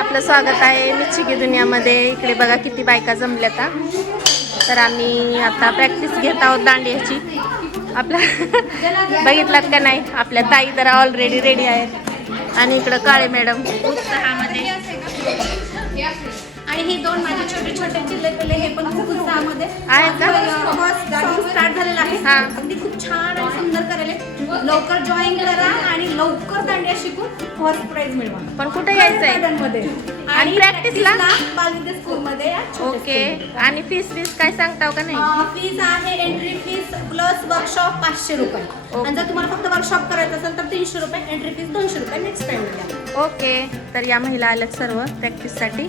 आपलं स्वागत आहे मिच्छिकी दुनियामध्ये. इकडे बघा किती बायका जमल्यात हा. तर आम्ही आता प्रॅक्टिस घेत आहोत दांडियाची. आपल्या बघितलात का नाही? आपल्या ताई तर ऑलरेडी रेडी आहेत. आणि इकडं काळे मॅडम उत्साहामध्ये. आणि हे दोन माझे छोटे छोटे चिल्ले पिल्ले हे पण खूप उत्साहामध्ये. आहेत का? स्टार्ट झालेला आहे. अगदी खूप छान लवकर जॉईन करा आणि लवकर दांडिया शिकून फर्स्ट प्राइज मिळवा. पण कुठे यायचंय? मध्ये आणि practice ला? बालविद्या स्कूल मध्ये या ओके आणि फीस फीस काय सांगताव का नाही? फीज आहे एंट्री फीस प्लस वर्कशॉप पाचशे रुपये. आणि जर तुम्हाला फक्त वर्कशॉप करायचं असेल तर तीनशे रुपये एंट्री फीस दोनशे रुपये नेक्स्ट टाइम द्या. ओके तर या महिला आल्यात सर्व प्रॅक्टिससाठी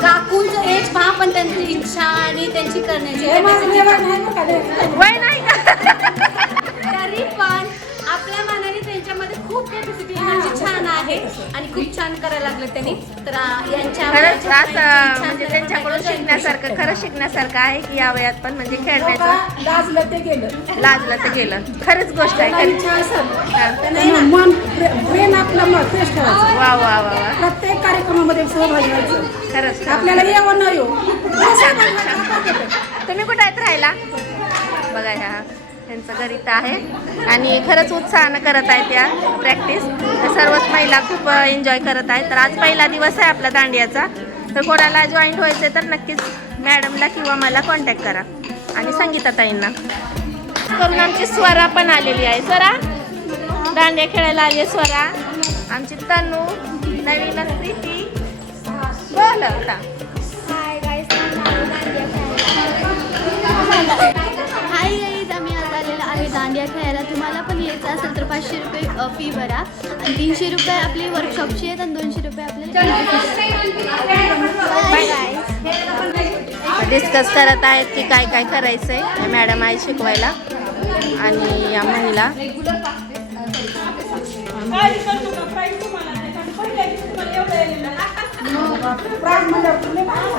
काकूंचं एज पहा पण त्यांची इच्छा आणि त्यांची करण्याची वय नाही आहे आणि खूप छान करायला लागले त्यांनी. तर यांच्या खरंच छान म्हणजे त्यांच्याकडून. शिकण्यासारखं खरं शिकण्यासारखं आहे की या वयात पण म्हणजे खेळण्याचं लाजलं ते गेलं लाजलं तर गेलं खरंच गोष्ट आहे खरी. हा. मन ब्रेन आपलं मन फ्रेश वा वा वा वा. प्रत्येक कार्यक्रमामध्ये सहभागी व्हायचं. खरंच खरंच. आपल्याला येवं न येऊ तुम्ही कुठे आहेत राहायला? बघा ह्या त्यांचं घरी इथं आहे. आणि खरंच उत्साहानं करत आहेत या प्रॅक्टिस तर सर्वच महिला खूप एन्जॉय करत आहेत. तर आज पहिला दिवस आहे आपला दांडियाचा. तर कोणाला जॉईंट व्हायचं तर नक्कीच मॅडमला किंवा मला कॉन्टॅक्ट करा. आणि संगीताताईंना करून आमची स्वरा पण आलेली आहे. स्वरा दांडिया खेळायला आली आहे स्वरा. आमची तनू नवीनच प्रीती. बोल आता. हाय दांडिया खेळायला तुम्हाला पण यायचं असेल तर पाचशे रुपये फी भरा. आणि तीनशे रुपये आपली वर्कशॉपची आहेत आणि दोनशे रुपये गाईज डिस्कस करत आहेत की काय काय करायचं आहे मॅडम आहे शिकवायला आणि या महिला. काकू,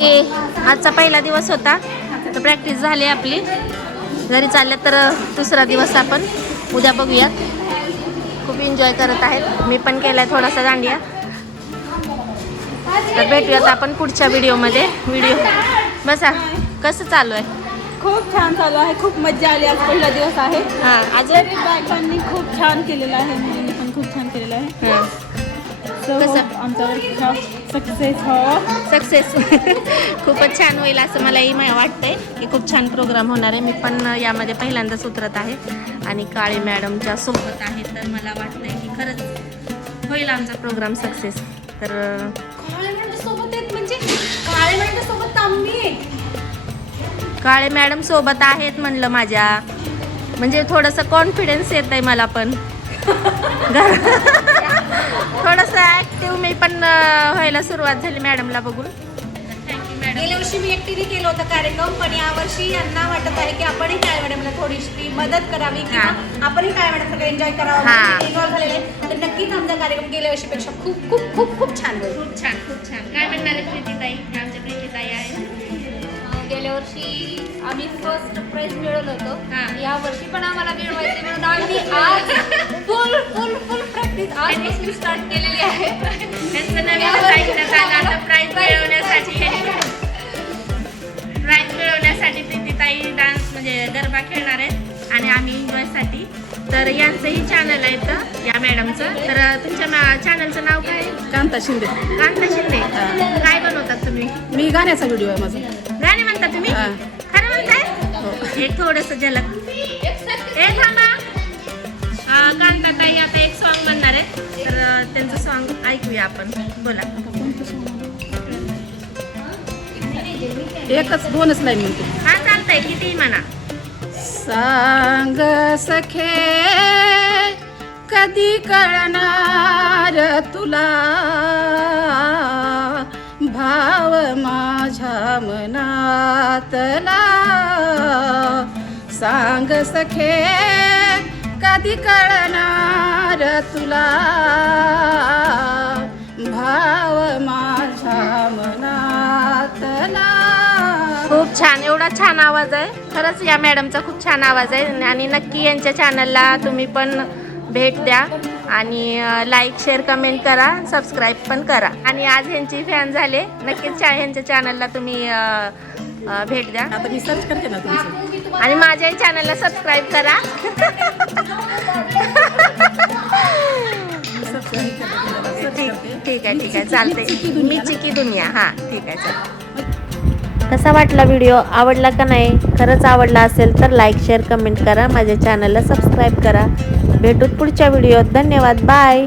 ए आजचा पहिला दिवस होता. तर प्रॅक्टिस झाली आपली. घरी चालल्या तर दुसरा दिवस आपण उद्या बघूयात. खूप एन्जॉय करत आहेत. मी पण केलाय थोडासा दांडिया. तर भेटूयात आपण पुढच्या व्हिडिओमध्ये व्हिडिओ बसा. कसं चालू आहे? खूप छान चालू आहे. खूप मजा आली. आज पहिला दिवस आहे. हां. गरीब बायकांनी खूप छान केलेलं आहे. मुलींनी पण खूप छान केलेलं आहे. कसं? आमचा सक्सेस हो सक्सेस खूपच छान होईल असं मलाही वाटतंय की खूप छान प्रोग्राम होणार आहे. मी पण यामध्ये पहिल्यांदाच उतरत आहे आणि काळे मॅडमच्या सोबत आहे. तर मला वाटतंय की खरंच होईल आमचा प्रोग्राम सक्सेस तर काळे म्हणजे सोबत आहेत म्हणजे? सोबत काळे मॅडम सोबत आहेत म्हणलं माझ्या. म्हणजे थोडंसं कॉन्फिडन्स येत आहे मला पण. थोडंसं ॲक्टिव्ह मी पण व्हायला सुरुवात झाली मॅडमला बघून. गेल्या वर्षी मी एकटीने केलं होतं कार्यक्रम पण यावर्षी यांना वाटत आहे की आपणही काय मॅडमला थोडीशी मदत करावी किंवा आपणही काय मॅडम सगळं एन्जॉय. करावं इन्व्हॉल्व झालेले. तर नक्कीच आमचा कार्यक्रम गेल्या वर्षीपेक्षा खूप खूप खूप खूप छान होईल. खूप छान खूप छान. काय म्हणणार आहे प्रीतीताई? आमच्या प्रीतीताई आहे. गेल्या वर्षी आम्ही फर्स्ट प्राइज मिळवलं. होतं या वर्षी पण आम्हाला मिळवायचे म्हणून आम्ही आज फुल फुल फुल प्रॅक्टिस आजपासून स्टार्ट केलेली आहे त्यांचं नवीन मॅडमचं तर तुमच्या चॅनलचं नाव काय? आहे? कांता शिंदे. कांता शिंदे. काय बनवतात तुम्ही? मी गाण्याचा व्हिडिओ आहे माझा. गाणे म्हणता तुम्ही? हा. खरं म्हणताय? एक थोडस झलक ए थांबा. हा, कांताताई आता एक सॉन्ग म्हणणार आहेत. तर अं, त्यांचं सॉन्ग ऐकूया आपण. बोला. एकच दोनच लाईन म्हणते. हा चालतंय. किती म्हणा. सांग सखे कधी कळणार तुला? भाव माझ्या मनातला. सांग सखे कधी कळणार तुला? भाव माझ्या मनातला. खूप छान एवढा छान आवाज आहे. खरंच या मॅडमचा खूप छान आवाज आहे आणि नक्की यांच्या चॅनलला तुम्ही पण भेट द्या आणि लाईक शेअर कमेंट करा सबस्क्राईब पण करा. आणि आज ह्यांची फॅन झाले. नक्कीच चा ह्यांच्या चॅनलला तुम्ही भेट द्या. सर्च करते ना तुमचं. आणि माझ्याही चॅनलला सबस्क्राईब करा. ठीक ठीक आहे ठीक आहे. चालते मी चिकी दुनिया. हां ठीक आहे चल कसा वाटला व्हिडिओ आवडला का नाही? खरंच आवडला असेल तर लाईक शेअर कमेंट करा. माझ्या चॅनलला सबस्क्राईब करा. भेटूत पुढच्या व्हिडिओत धन्यवाद. बाय